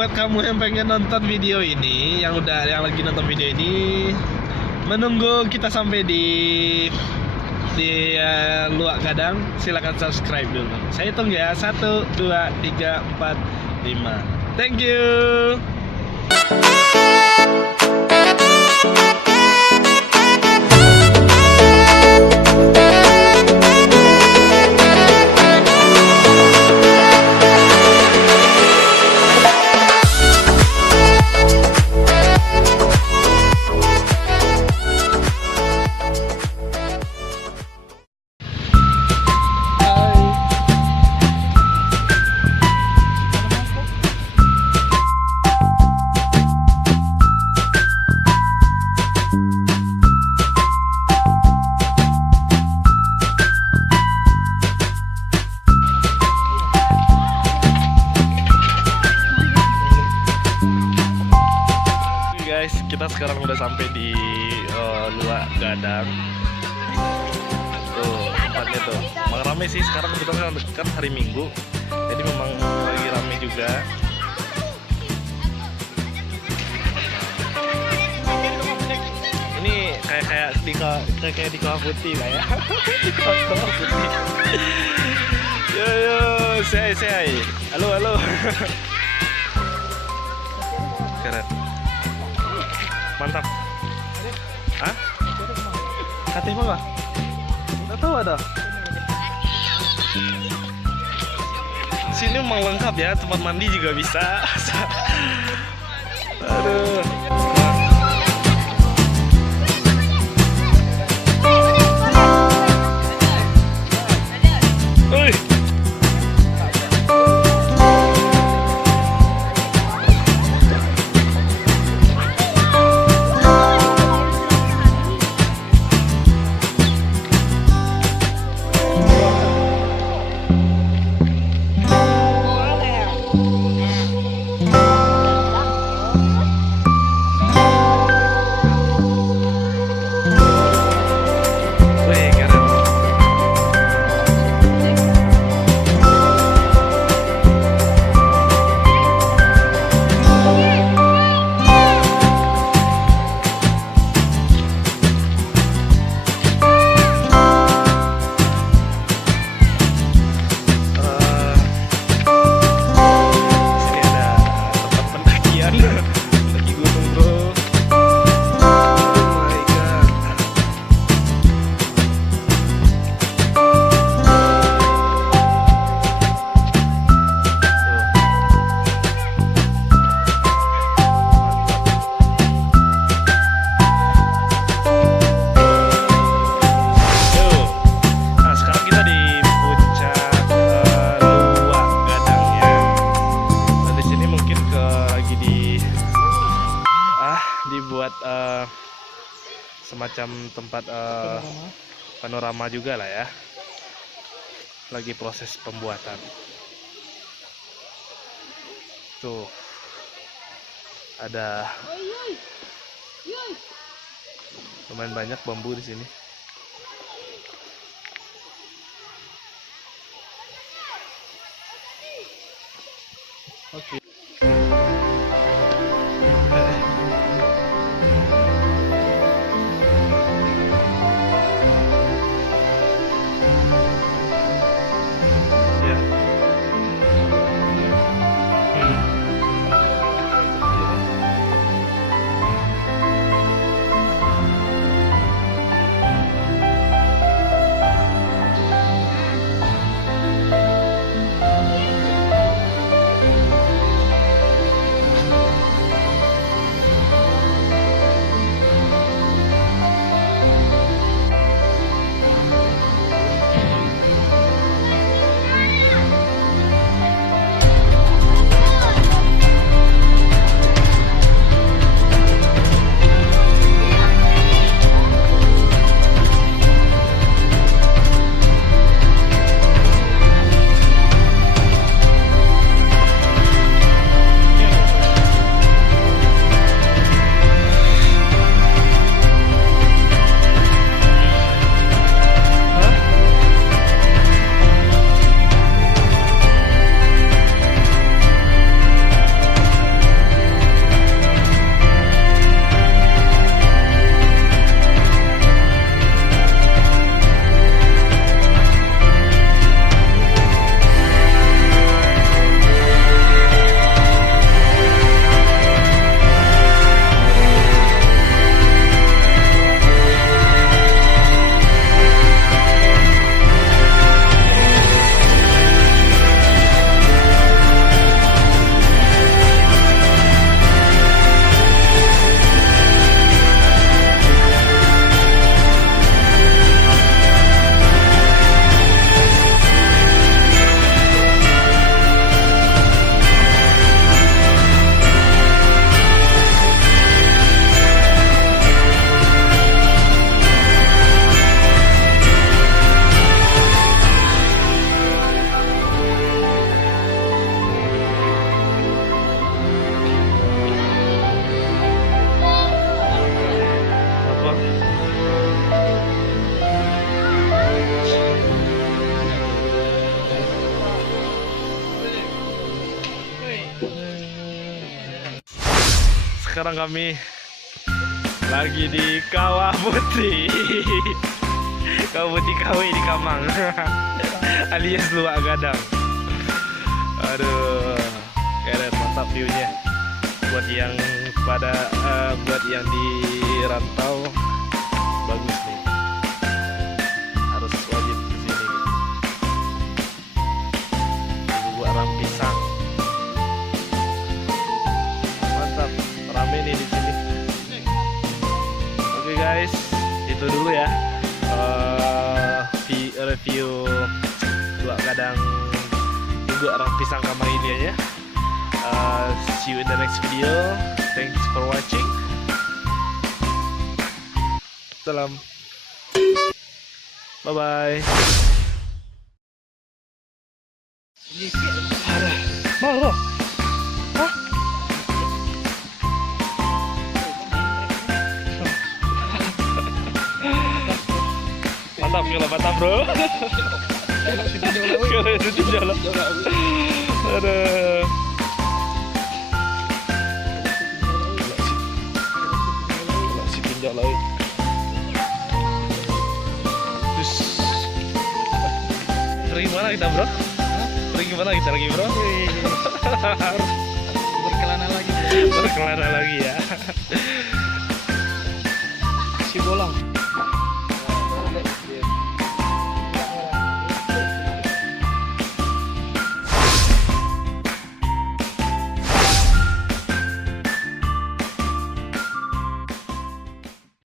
buat kamu yang pengen nonton video ini, yang lagi nonton video ini, menunggu kita sampai di Luak Gadang, silakan subscribe dulu. Saya hitung ya, 1, 2, 3, 4, 5. Thank you. Guys, kita sekarang udah sampai di Luak Gadang. Tuh, tempatnya tuh. Emang rame sih sekarang, kebetulan kan hari Minggu. Jadi memang lagi rame juga. Ini kayak di Kawah Putih lah ya. Di Kawah Putih. Yo, say. Halo. Keren. Mantap. Hah? KTP apa? Nggak tahu ada. Sini memang lengkap ya, tempat mandi juga bisa. Aduh. Dibuat semacam tempat panorama juga lah ya. Lagi proses pembuatan. Tuh ada lumayan banyak bambu di sini. Oke. sekarang kami lagi di Kawah Putih. Kawah Putih KW di Kamang. Alias Luak Gadang. Aduh, keren, mantap view-nya. Buat yang buat yang di rantau, bagus nih. Harus wajib kesini. Buat Arang Pisang. Mantap, rame nih di sini. Oke guys, itu dulu ya. Review Luak Gadang Tunggu Arang Pisang Kamang ini aja. See you in the next video. Thanks for watching. Salam. Bye bye. Mau hah? Mantap, gila, mantap bro. Kalau itu jalan. Aduh. Si tinjau laut. Terus pergi mana kita bro? Pergi mana kita lagi bro? Berkelana lagi. Berkelana lagi ya. Si bolang.